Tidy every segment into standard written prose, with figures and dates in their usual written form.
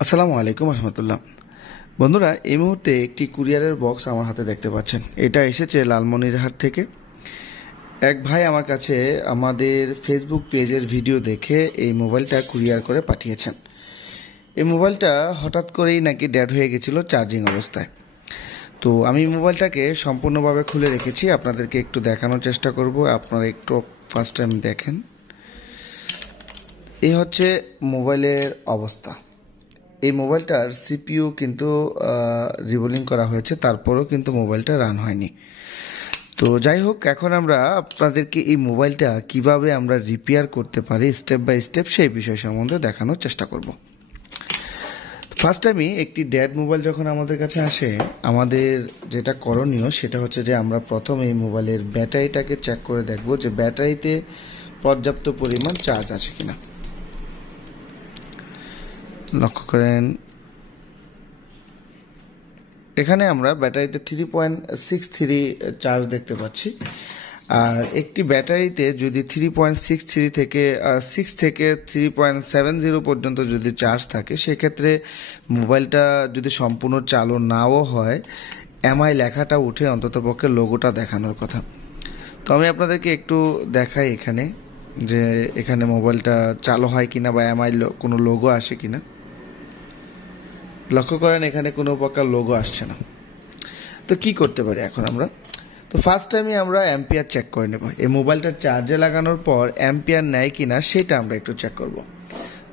আসসালামু আলাইকুম রহমতুল্লাহ। বন্ধুরা, এই মুহূর্তে একটি কুরিয়ারের বক্স আমার হাতে দেখতে পাচ্ছেন। এটা এসেছে লালমনিরহাট থেকে। এক ভাই আমার কাছে আমাদের ফেসবুক পেজের ভিডিও দেখে এই মোবাইলটা কুরিয়ার করে পাঠিয়েছেন। এই মোবাইলটা হঠাৎ করেই নাকি ডেড হয়ে গেছিল চার্জিং অবস্থায়। তো আমি মোবাইলটাকে সম্পূর্ণভাবে খুলে রেখেছি, আপনাদেরকে একটু দেখানোর চেষ্টা করব। আপনারা একটু ফার্স্ট টাইম দেখেন। এই হচ্ছে মোবাইলের অবস্থা। এই মোবাইলটার সিপিইউ কিন্তু রিবোলিং করা হয়েছে, তারপরেও কিন্তু মোবাইলটা রান হয়নি। তো যাই হোক, এখন আমরা আপনাদেরকে এই মোবাইলটা কিভাবে আমরা রিপেয়ার করতে পারি স্টেপ বাই স্টেপ সেই বিষয় সম্বন্ধে দেখানোর চেষ্টা করব। ফার্স্ট টাইমই একটি ডেড মোবাইল যখন আমাদের কাছে আসে, আমাদের যেটা করণীয় সেটা হচ্ছে যে আমরা প্রথম এই মোবাইলের ব্যাটারিটাকে চেক করে দেখব যে ব্যাটারিতে পর্যাপ্ত পরিমাণ চার্জ আছে কিনা। লক্ষ্য করেন, এখানে আমরা ব্যাটারিতে 3.63 চার্জ দেখতে পাচ্ছি। আর একটি ব্যাটারিতে যদি 3.63 থেকে 6 থেকে 3.70 পর্যন্ত যদি চার্জ থাকে, সেক্ষেত্রে মোবাইলটা যদি সম্পূর্ণ চালু নাও হয়, এমআই লেখাটা উঠে অন্ততপক্ষে লোগোটা দেখানোর কথা। তো আমি আপনাদেরকে একটু দেখাই এখানে যে এখানে মোবাইলটা চালু হয় কিনা বা এমআই কোনো লোগো আসে কিনা। লক্ষ্য করেন, এখানে কোনো প্রকার লোগো আসছে না। তো কি করতে পারি এখন আমরা? তো ফার্স্ট টাইমে আমরা অ্যাম্পিয়ার চেক করে নেব। এই মোবাইলটা চার্জে লাগানোর পর অ্যাম্পিয়ার নেয় কিনা সেটা আমরা একটু চেক করব।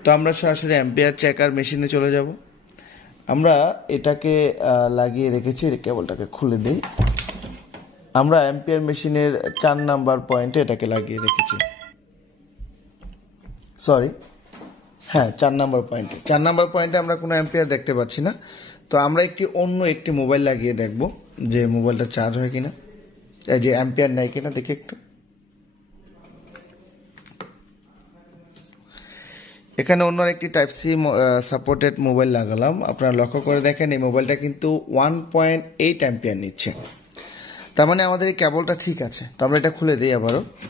তো আমরা সরাসরি অ্যাম্পিয়ার চেকার মেশিনে চলে যাব। আমরা এটাকে লাগিয়ে রেখেছি, কেবলটাকে খুলে দিই। আমরা অ্যাম্পিয়ার মেশিনের 4 নাম্বার পয়েন্টে এটাকে লাগিয়ে রেখেছি। সরি, হ্যাঁ, 4 নাম্বার পয়েন্টে। 4 নাম্বার পয়েন্টে আমরা কোনো অ্যাম্পিয়ার দেখতে পাচ্ছি না। তো আমরা অন্য একটি মোবাইল লাগিয়ে দেখব যে মোবাইলটা চার্জ হয় কিনা, এই যে অ্যাম্পিয়ার নেয় কিনা দেখি একটু। এখানে অন্য একটি টাইপ সি সাপোর্টেড মোবাইল লাগালাম। আপনারা লক্ষ্য করে দেখেন, এই মোবাইলটা কিন্তু 1.8 অ্যাম্পিয়ার নিচ্ছে। তার মানে আমাদের এই কেবলটা ঠিক আছে। তো আমরা এটা খুলে দিই,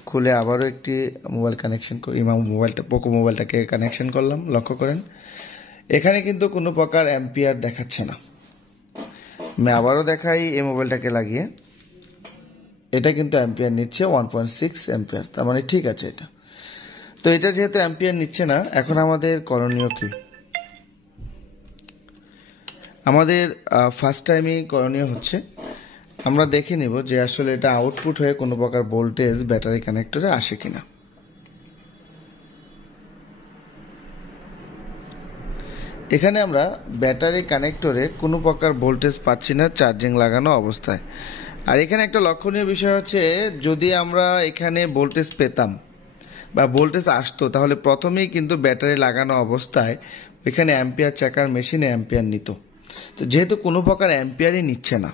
খুলে আবারও একটি মোবাইল কানেকশন করি। পোকো মোবাইলটাকে কানেকশন করলাম। লক্ষ্য করেন, এখানে কিন্তু কোনো প্রকার অ্যাম্পিয়ার দেখাচ্ছে না। আমি আবারও দেখাই এই মোবাইলটাকে লাগিয়ে, এটা কিন্তু অ্যাম্পিয়ার নিচ্ছে 1.6 অ্যাম্পিয়ার। তার মানে ঠিক আছে এটা। তো এটা যেহেতু অ্যাম্পিয়ার নিচ্ছে না, এখন আমাদের করণীয় কি? আমাদের ফার্স্ট টাইমই করণীয় হচ্ছে আমরা দেখে নিব যে আসলে এটা আউটপুট হয়ে কোনো প্রকার ভোল্টেজ ব্যাটারি কানেক্টরে আসে কিনা। এখানে আমরা ব্যাটারি কানেক্টরে কোনো প্রকার ভোল্টেজ পাচ্ছি না চার্জিং লাগানো অবস্থায়। আর এখানে একটা লক্ষণীয় বিষয় হচ্ছে, যদি আমরা এখানে ভোল্টেজ পেতাম বা ভোল্টেজ আসতো, তাহলে প্রথমেই কিন্তু ব্যাটারি লাগানো অবস্থায় এখানে অ্যাম্পিয়ার চেকার মেশিনে অ্যাম্পিয়ার নিত। তো যেহেতু কোনো প্রকার অ্যাম্পিয়ারই নিচ্ছে না,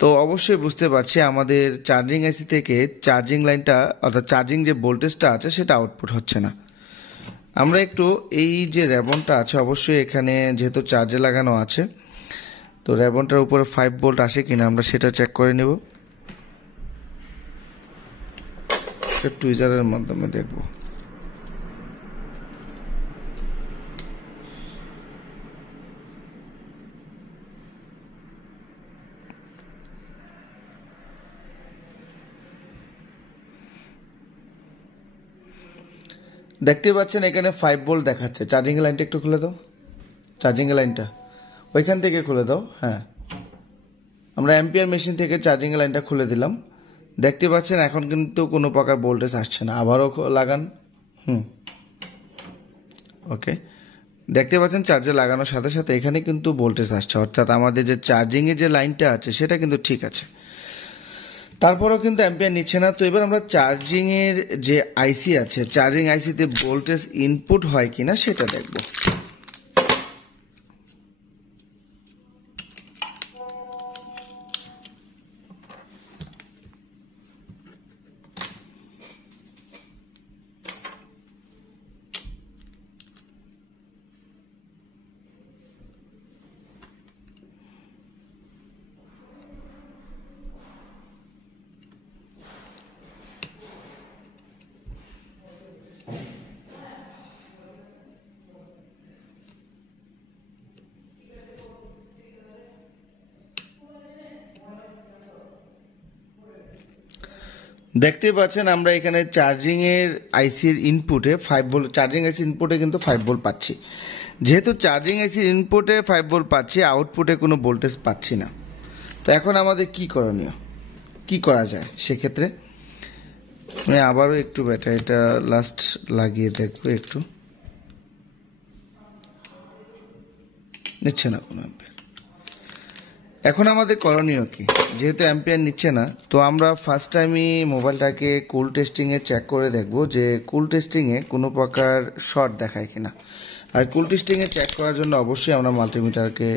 তো অবশ্যই বুঝতে পারছি আমাদের চার্জিং আইসি থেকে চার্জিং লাইনটা অর্থাৎ চার্জিং যে ভোল্টেজটা আছে সেটা আউটপুট হচ্ছে না। আমরা একটু এই যে রেবনটা আছে, অবশ্যই এখানে যেহেতু চার্জে লাগানো আছে, তো রেবনটার উপরে 5 ভোল্ট আসে কিনা আমরা সেটা চেক করে নেব। টুইজারের মাধ্যমে দেখব। দেখতে পাচ্ছেন এখানে 5 ভোল্ট দেখাচ্ছে। চার্জিং লাইনটা একটু খুলে দাও, চার্জিং লাইনটা ওইখান থেকে খুলে দাও। হ্যাঁ, আমরা অ্যাম্পিয়ার মেশিন থেকে চার্জিং লাইনটা খুলে দিলাম। দেখতে পাচ্ছেন এখন কিন্তু কোনো প্রকার ভোল্টেজ আসছে না। আবারও লাগান। ওকে, দেখতে পাচ্ছেন চার্জে লাগানোর সাথে সাথে এখানে কিন্তু ভোল্টেজ আসছে, অর্থাৎ আমাদের যে চার্জিংয়ের যে লাইনটা আছে সেটা কিন্তু ঠিক আছে। তারপরেও কিন্তু অ্যাম্পিয়ার নিচ্ছে না। তো এবার আমরা চার্জিংয়ের যে আইসি আছে, চার্জিং আইসিতে ভোল্টেজ ইনপুট হয় কিনা সেটা দেখব। দেখতে পাচ্ছেন আমরা এখানে চার্জিং এর আইসির ইনপুটে 5 ভোল্ট, চার্জিং আইসি ইনপুটে কিন্তু 5 ভোল্ট পাচ্ছি। যেহেতু চার্জিং আইসির ইনপুটে 5 ভোল্ট পাচ্ছি, আউটপুটে কোনো ভোল্টেজ পাচ্ছি না। তো এখন আমাদের কি করণীয়, কি করা যায়? সেক্ষেত্রে আমি আবারও একটু ব্যাটারিটা লাস্ট লাগিয়ে দেখবো, একটু নিচ্ছে না কোনো অ্যাম্পিয়ার। এখন আমাদের করণীয় কি? যেহেতু অ্যাম্পিয়ার নিচ্ছে না, তো আমরা ফার্স্ট টাইমই মোবাইলটাকে কুল টেস্টিংয়ে চেক করে দেখব যে কুল টেস্টিংয়ে কোনো প্রকার শর্ট দেখায় কিনা। আর কুল টেস্টিংয়ে চেক করার জন্য অবশ্যই আমরা মাল্টিমিটারকে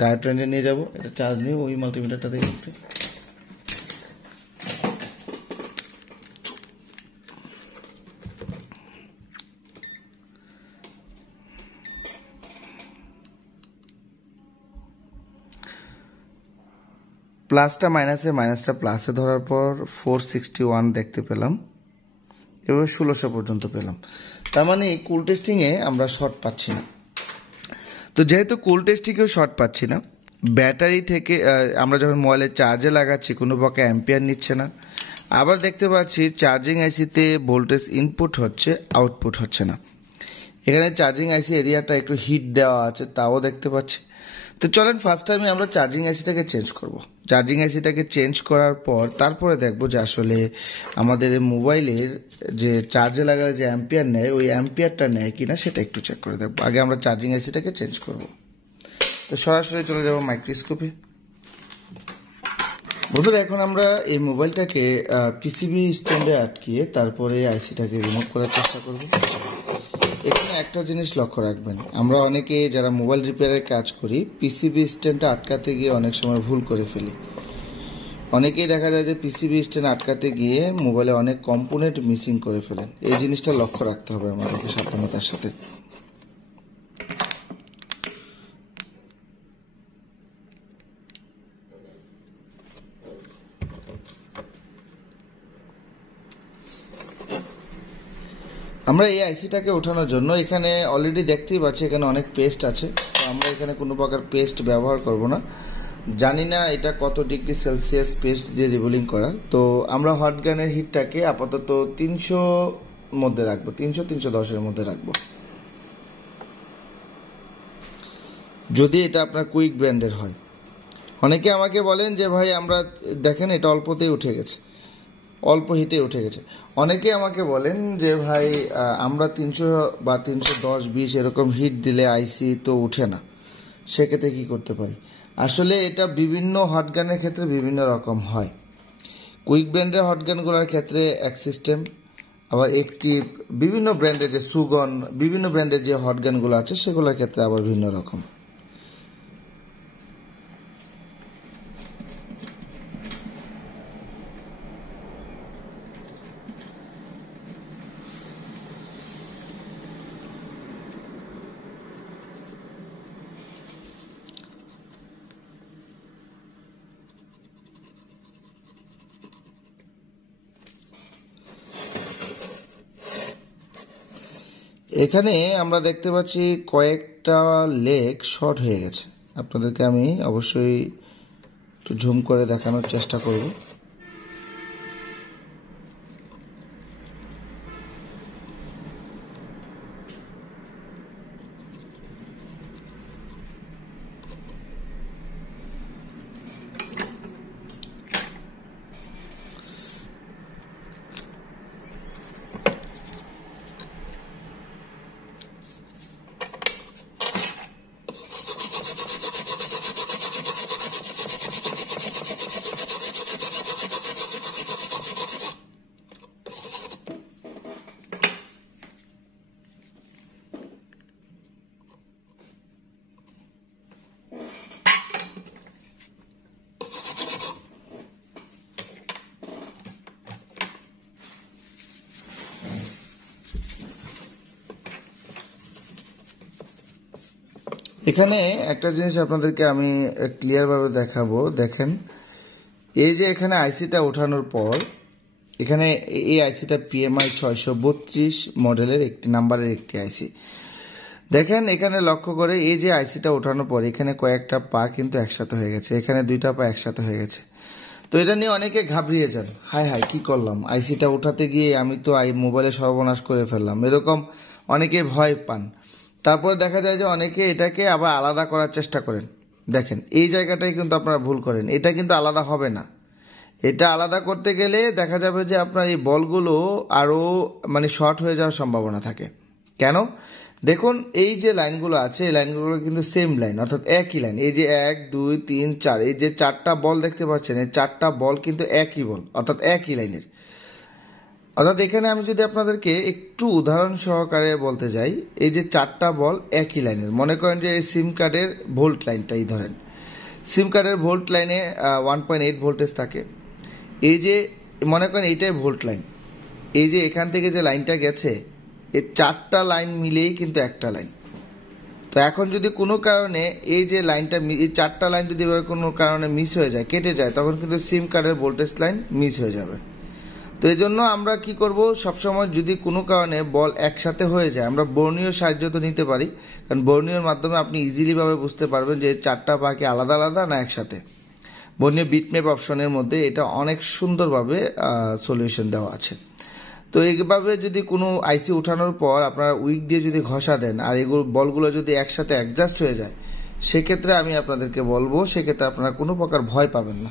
ডায়োড রেঞ্জে নিয়ে যাব। এটা চার্জ নিয়ে ওই মাল্টিমিটারটা দেখতে প্লাসটা মাইনাসে, মাইনাসটা প্লাসে ধরার পর 461 দেখতে পেলাম, এবার 1600 পর্যন্ত পেলাম। তার মানে কুল টেস্টিংয়ে আমরা শর্ট পাচ্ছি না। তো যেহেতু কুল টেস্টিংয়েও শর্ট পাচ্ছি না, ব্যাটারি থেকে আমরা যখন মোবাইলে চার্জে লাগাচ্ছি কোনো প্রকার অ্যাম্পিয়ার নিচ্ছে না। আবার দেখতে পাচ্ছি চার্জিং আইসিতে ভোল্টেজ ইনপুট হচ্ছে, আউটপুট হচ্ছে না। এখানে চার্জিং আইসি এরিয়াটা একটু হিট দেওয়া আছে, তাও দেখতে পাচ্ছি। তো চলেন ফার্স্ট টাইমে আমরা চার্জিং আইসিটাকে চেঞ্জ করব। চার্জিং আইসিটাকে চেঞ্জ করার পর তারপরে দেখবো যে আসলে আমাদের মোবাইলের যে চার্জে লাগালে যে অ্যাম্পিয়ার নেয়, ওই অ্যাম্পিয়ারটা নেয় কিনা সেটা একটু চেক করে দেখবো। আগে আমরা চার্জিং আইসিটাকে চেঞ্জ করব। তো সরাসরি চলে যাবো মাইক্রোস্কোপে। বন্ধুরা, এখন আমরা এই মোবাইলটাকে পিসিবি স্ট্যান্ডে আটকিয়ে তারপরে আইসিটাকে রিমুভ করার চেষ্টা করব। এখানে একটা জিনিস লক্ষ্য রাখবেন, আমরা অনেকে যারা মোবাইল রিপেয়ারের কাজ করি পিসিবি স্ট্যান্ডটা আটকাতে গিয়ে অনেক সময় ভুল করে ফেলি। অনেকেই দেখা যায় যে পিসিবি স্ট্যান্ড আটকাতে গিয়ে মোবাইলে অনেক কম্পোনেন্ট মিসিং করে ফেলেন। এই জিনিসটা লক্ষ্য রাখতে হবে আমাদেরকে সাবধানতার সাথে। আমরা এই আইসিটাকে ওঠানোর জন্য এখানে অলরেডি দেখতেই পাচ্ছি এখানে অনেক পেস্ট আছে। তো আমরা এখানে কোনো প্রকার পেস্ট ব্যবহার করব না। জানি না এটা কত ডিগ্রি সেলসিয়াস পেস্ট দিয়ে রিবোলিং করা। তো আমরা হট গানের হিটটাকে আপাতত 300 মধ্যে রাখবো, 300-310 এর মধ্যে রাখবো। যদি এটা আপনার কুইক ব্র্যান্ডের হয়। অনেকে আমাকে বলেন যে ভাই আমরা দেখেন এটা অল্পতেই উঠে গেছে, অল্প হিটে উঠে গেছে। অনেকে আমাকে বলেন যে ভাই আমরা 300 বা 310-20 এরকম হিট দিলে আইসি তো উঠে না, সেক্ষেত্রে কি করতে পারি? আসলে এটা বিভিন্ন হটগানের ক্ষেত্রে বিভিন্ন রকম হয়। কুইক ব্র্যান্ডের হটগানগুলোর ক্ষেত্রে এক সিস্টেম, আবার একটি বিভিন্ন ব্র্যান্ডের যে সুগন, বিভিন্ন ব্র্যান্ডের যে হটগানগুলো আছে সেগুলোর ক্ষেত্রে আবার ভিন্ন রকম। এখানে আমরা দেখতে পাচ্ছি কয়েকটা লেগ শর্ট হয়ে গেছে। আপনাদেরকে আমি অবশ্যই একটু জুম করে দেখানোর চেষ্টা করব। এখানে একটা জিনিস আপনাদেরকে আমি ক্লিয়ার ভাবে দেখাবো। দেখেন এই যে এখানে আইসিটা ওঠানোর পর এখানে এই আইসিটা PMI 632 মডেলের একটি নাম্বারের একটি আইসি। দেখেন এখানে লক্ষ্য করে এই যে আইসিটা ওঠানোর পর এখানে কয়েকটা পা কিন্তু একসাথে হয়ে গেছে, এখানে দুইটা পা একসাথে হয়ে গেছে। তো এটা নিয়ে অনেকে ঘাবড়িয়ে যান, হায় হায় কি করলাম, আইসিটা উঠাতে গিয়ে আমি তো মোবাইলে সর্বনাশ করে ফেললাম, এরকম অনেকে ভয় পান। তারপর দেখা যায় যে অনেকে এটাকে আবার আলাদা করার চেষ্টা করেন। দেখেন এই জায়গাটাই কিন্তু আপনারা ভুল করেন, এটা কিন্তু আলাদা হবে না। এটা আলাদা করতে গেলে দেখা যাবে যে আপনার এই বলগুলো আরো শর্ট হয়ে যাওয়ার সম্ভাবনা থাকে। কেন? দেখুন এই যে লাইনগুলো আছে, এই লাইনগুলো কিন্তু সেম লাইন, অর্থাৎ একই লাইন। এই যে 1 2 3 4, এই যে 4টা বল দেখতে পাচ্ছেন, এই 4টা বল কিন্তু একই বল, অর্থাৎ একই লাইনের। অর্থাৎ এখানে আমি যদি আপনাদেরকে একটু উদাহরণ সহকারে বলতে যাই, এই যে 4টা বল একই লাইনের, মনে করেন যে এই সিম কার্ডের ভোল্ট লাইনটাই ধরেন, সিম কার্ডের ভোল্ট লাইনে 1.8 ভোল্টেজ থাকে। এই যে মনে করেন এইটাই ভোল্ট লাইন, এই যে এখান থেকে যে লাইনটা গেছে, এই 4টা লাইন মিলেই কিন্তু একটা লাইন। তো এখন যদি কোনো কারণে এই যে লাইনটা, এই 4টা লাইন যদি কোনো কারণে মিস হয়ে যায়, কেটে যায়, তখন কিন্তু সিম কার্ডের ভোল্টেজ লাইন মিস হয়ে যাবে। তো এই জন্য আমরা কি করব, সবসময় যদি কোনো কারণে বল একসাথে হয়ে যায়, আমরা বর্ণীয় সাহায্য তো নিতে পারি, কারণ বর্ণীয়র মাধ্যমে আপনি ইজিলি ভাবে বুঝতে পারবেন যে 4টা পাখি আলাদা আলাদা না একসাথে। বর্ণীয় বিটম্যাপ অপশনের মধ্যে এটা অনেক সুন্দরভাবে সলিউশন দেওয়া আছে। তো এইভাবে যদি কোনো আইসি উঠানোর পর আপনারা উইক দিয়ে যদি ঘষা দেন আর এগুলো বলগুলো যদি একসাথে অ্যাডজাস্ট হয়ে যায়, সেক্ষেত্রে আমি আপনাদেরকে বলবো, সেক্ষেত্রে আপনারা কোনো প্রকার ভয় পাবেন না।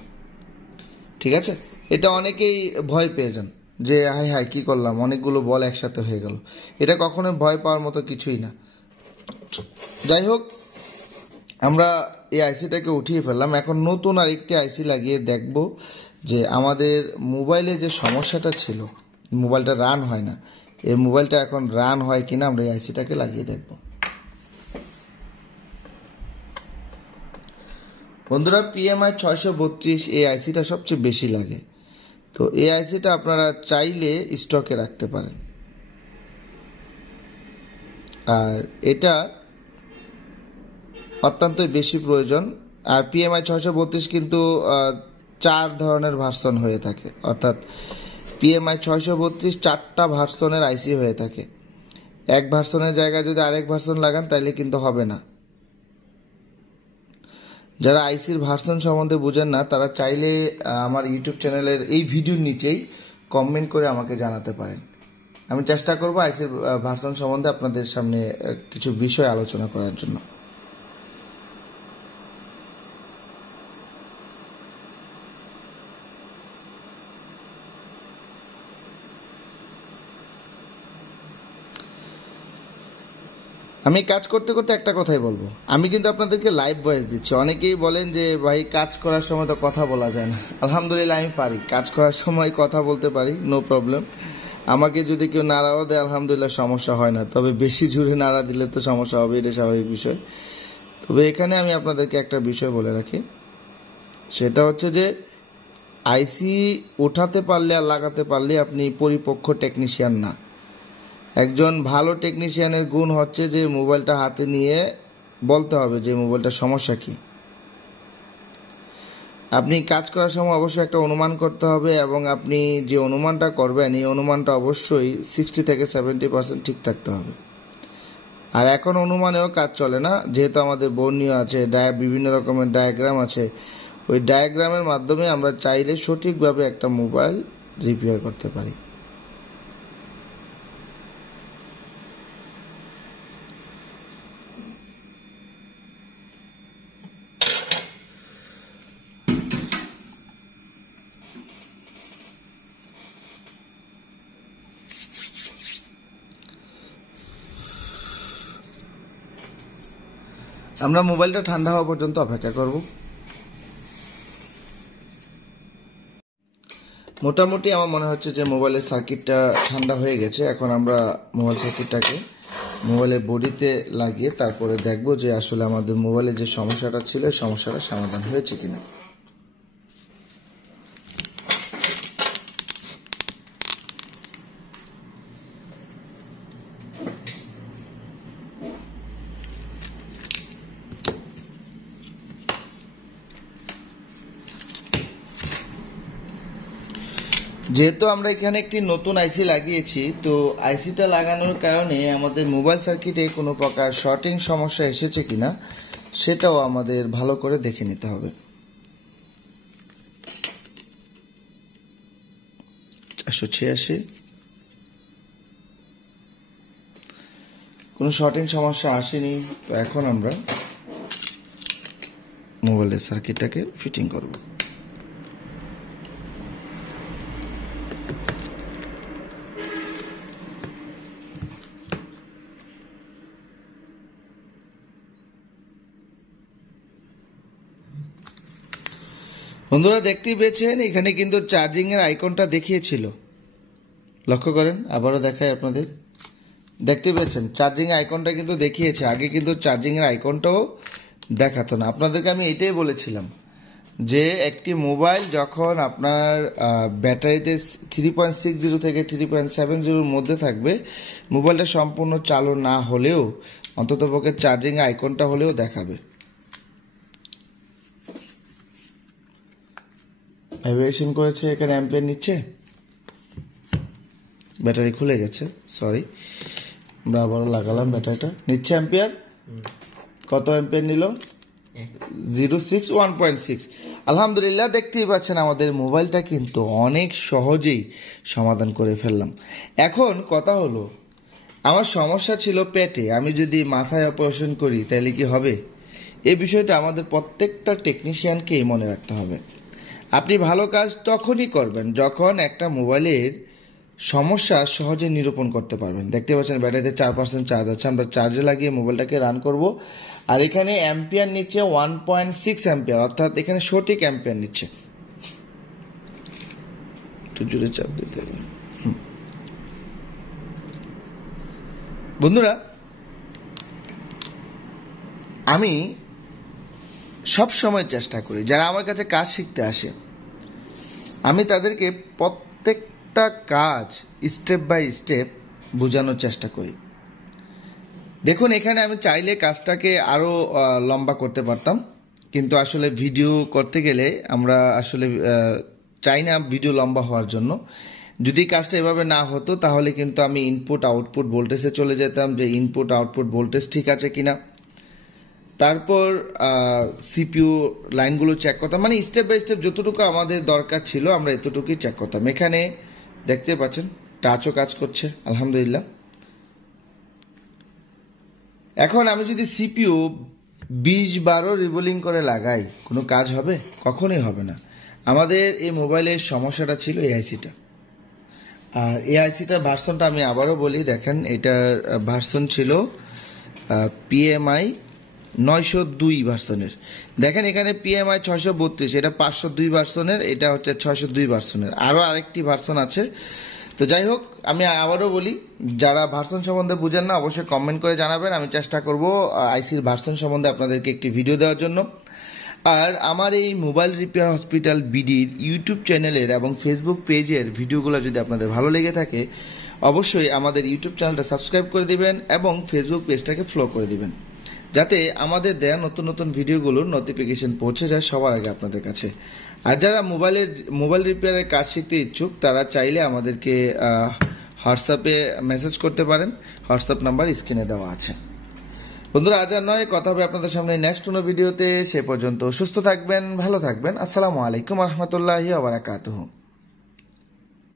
ঠিক আছে? এটা অনেকেই ভয় পেয়ে যান যে হাই হাই কি করলাম, অনেকগুলো বল একসাথে হয়ে গেল। এটা কখনোই ভয় পাওয়ার মতো কিছুই না। যাই হোক, আমরা এই আইসিটাকে উঠিয়ে ফেললাম। এখন নতুন আরেকটি আইসি লাগিয়ে দেখব যে আমাদের মোবাইলে যে সমস্যাটা ছিল, মোবাইলটা রান হয় না, এই মোবাইলটা এখন রান হয় কিনা আমরা এই আইসিটাকে লাগিয়ে দেখব। বন্ধুরা, PMI 632 এই আইসিটা সবচেয়ে বেশি লাগে। তো এই আইসিটা আপনারা চাইলে স্টকে রাখতে পারেন। আর এটা অত্যন্ত বেশি প্রয়োজন। আর PMI 632 কিন্তু 4 ধরনের ভার্সন হয়ে থাকে, অর্থাৎ PMI 632 4টা ভার্সনের আইসি হয়ে থাকে। এক ভার্সনের জায়গায় যদি আরেক ভার্সন লাগান তাহলে কিন্তু হবে না। যারা আইসির ভার্সন সম্বন্ধে বুঝেন না, তারা চাইলে আমার ইউটিউব চ্যানেলের এই ভিডিওর নিচেই কমেন্ট করে আমাকে জানাতে পারেন। আমি চেষ্টা করব আইসির ভার্সন সম্বন্ধে আপনাদের সামনে কিছু বিষয় আলোচনা করার জন্য। আমি কাজ করতে করতে একটা কথাই বলবো, আমি কিন্তু আপনাদেরকে লাইভ ভয়েস দিচ্ছি। অনেকেই বলেন যে ভাই কাজ করার সময় তো কথা বলা যায় না। আলহামদুলিল্লাহ আমি পারি, কাজ করার সময় কথা বলতে পারি, নো প্রবলেম। আমাকে যদি কেউ নাড়াও দেয় আলহামদুলিল্লাহ সমস্যা হয় না, তবে বেশি জোরে নাড়া দিলে তো সমস্যা হবে, এটা স্বাভাবিক বিষয়। তবে এখানে আমি আপনাদেরকে একটা বিষয় বলে রাখি, সেটা হচ্ছে যে আইসি উঠাতে পারলে আর লাগাতে পারলে আপনি পরিপক্ক টেকনিশিয়ান না। একজন ভালো টেকনিশিয়ানের গুণ হচ্ছে যে মোবাইলটা হাতে নিয়ে বলতে হবে যে মোবাইলটার সমস্যা কি। আপনি কাজ করার সময় অবশ্যই একটা অনুমান করতে হবে, এবং আপনি যে অনুমানটা করবেন এই অনুমানটা অবশ্যই 60 থেকে 70% ঠিক থাকতে হবে। আর এখন অনুমানেও কাজ চলে না, যেহেতু আমাদের বর্ণীয় আছে, বিভিন্ন রকমের ডায়াগ্রাম আছে, ওই ডায়াগ্রামের মাধ্যমে আমরা চাইলে সঠিকভাবে একটা মোবাইল রিপেয়ার করতে পারি। আমরা মোবাইলটা ঠান্ডা হওয়া পর্যন্ত অপেক্ষা করব। মোটামুটি আমার মনে হচ্ছে যে মোবাইলের সার্কিটটা ঠান্ডা হয়ে গেছে। এখন আমরা মোবাইল সার্কিটটাকে মোবাইলের বডিতে লাগিয়ে তারপরে দেখব যে আসলে আমাদের মোবাইলে যে সমস্যাটা ছিল এই সমস্যাটা সমাধান হয়েছে কিনা। যেহেতু আমরা এখানে একটি নতুন আইসি লাগিয়েছি, তো আইসিটা লাগানোর কারণে আমাদের মোবাইল সার্কিটে কোনো প্রকার শর্টিং সমস্যা এসেছে কিনা সেটাও আমাদের ভালো করে দেখে নিতে হবে। 586। কোনো শর্টিং সমস্যা আসেনি। তো এখন আমরা মোবাইলের সার্কিটটাকে ফিটিং করব। বন্ধুরা দেখতেই পেয়েছেন এখানে কিন্তু চার্জিং এর আইকনটা দেখিয়েছিল, লক্ষ্য করেন, আবারও দেখাই আপনাদের। দেখতে পেয়েছেন চার্জিং আইকনটা কিন্তু দেখিয়েছে, আগে কিন্তু চার্জিং এর আইকনটাও দেখাতো না। আপনাদেরকে আমি এটাই বলেছিলাম যে একটি মোবাইল যখন আপনার ব্যাটারিতে 3.60 থেকে 3.70 মধ্যে থাকবে, মোবাইলটা সম্পূর্ণ চালু না হলেও অন্ততপক্ষে চার্জিং আইকনটা হলেও দেখাবে। ভাইব্রেশন করেছে, এখানে অ্যাম্পিয়ার নিচ্ছে, ব্যাটারি খুলে গেছে, সরি। আমরা আবারও লাগালাম, ব্যাটারিটা নিচ্ছে অ্যাম্পিয়ার। কত অ্যাম্পিয়ার নিল? 0.6 1.6। আলহামদুলিল্লাহ, দেখতেই পাচ্ছেন আমাদের মোবাইলটা কিন্তু অনেক সহজেই সমাধান করে ফেললাম। এখন কথা হলো, আমার সমস্যা ছিল পেটে, আমি যদি মাথায় অপারেশন করি তাহলে কি হবে? এই বিষয়টা আমাদের প্রত্যেকটা টেকনিশিয়ানকেই মনে রাখতে হবে। আপনি ভালো কাজ তখনই করবেন যখন একটা মোবাইলের সমস্যা সহজে নিরূপণ করতে পারবেন। দেখতে পাচ্ছেন ব্যাটারিতে 4% চার্জ আছে, আমরা চার্জে লাগিয়ে মোবাইলটাকে রান করব। আর এখানে অ্যাম্পিয়ার নিচ্ছে 1.6 অ্যাম্পিয়ার, অর্থাৎ এখানে সঠিক অ্যাম্পিয়ার নিচ্ছে। একটু জোরে চাপ দিতে হবে। বন্ধুরা, আমি সব সময় চেষ্টা করি যারা আমার কাছে কাজ শিখতে আসে, আমি তাদেরকে প্রত্যেকটা কাজ স্টেপ বাই স্টেপ বোঝানোর চেষ্টা করি। দেখুন, এখানে আমি চাইলে কাজটাকে আরো লম্বা করতে পারতাম, কিন্তু আসলে ভিডিও করতে গেলে আমরা আসলে চাই না ভিডিও লম্বা হওয়ার জন্য। যদি কাজটা এভাবে না হতো তাহলে কিন্তু আমি ইনপুট আউটপুট ভোল্টেজে চলে যেতাম, যে ইনপুট আউটপুট ভোল্টেজ ঠিক আছে কিনা, তারপর সিপিইউ লাইনগুলো চেক করতাম, মানে স্টেপ বাই স্টেপ যতটুকু আমাদের দরকার ছিল আমরা এতটুকুই চেক করতাম। এখানে দেখতে পাচ্ছেন টাচও কাজ করছে, আলহামদুলিল্লাহ। এখন আমি যদি সিপিইউ 20-12 রিবোলিং করে লাগাই, কোনো কাজ হবে? কখনোই হবে না। আমাদের এই মোবাইলের সমস্যাটা ছিল এই আইসিটা। আর এই আইসিটার ভার্সনটা আমি আবারও বলি, দেখেন এটার ভার্সন ছিল পিএমআই 902 ভার্সনের। দেখেন এখানে পিএমআই 632, এটা 502 ভার্সনের, এটা হচ্ছে 602 ভার্সনের, আরও আরেকটি ভার্সন আছে। তো যাই হোক, আমি আবারও বলি, যারা ভার্সন সম্বন্ধে বুঝেন না অবশ্যই কমেন্ট করে জানাবেন, আমি চেষ্টা করব আইসির ভার্সন সম্বন্ধে আপনাদেরকে একটি ভিডিও দেওয়ার জন্য। আর আমার এই মোবাইল রিপেয়ার হসপিটাল বিডির ইউটিউব চ্যানেলের এবং ফেসবুক পেজের ভিডিওগুলো যদি আপনাদের ভালো লেগে থাকে, অবশ্যই আমাদের ইউটিউব চ্যানেলটা সাবস্ক্রাইব করে দিবেন এবং ফেসবুক পেজটাকে ফলো করে দিবেন, যাতে আমাদের দেয়া নতুন নতুন ভিডিওগুলোর নোটিফিকেশন পৌঁছে যায় সবার আগে আপনাদের কাছে। আর যারা মোবাইল রিপেয়ারের কাজ শিখতে ইচ্ছুক, তারা চাইলে আমাদেরকে হোয়াটসঅ্যাপে মেসেজ করতে পারেন, হোয়াটসঅ্যাপ নাম্বার স্ক্রিনে দেওয়া আছে। বন্ধুরা, আজ আর নয়, কথা হবে আপনাদের সামনে নেক্সট কোনো ভিডিওতে। সে পর্যন্ত সুস্থ থাকবেন, ভালো থাকবেন। আসসালামু আলাইকুম রহমতুল্লাহি ওয়া বারাকাতুহু।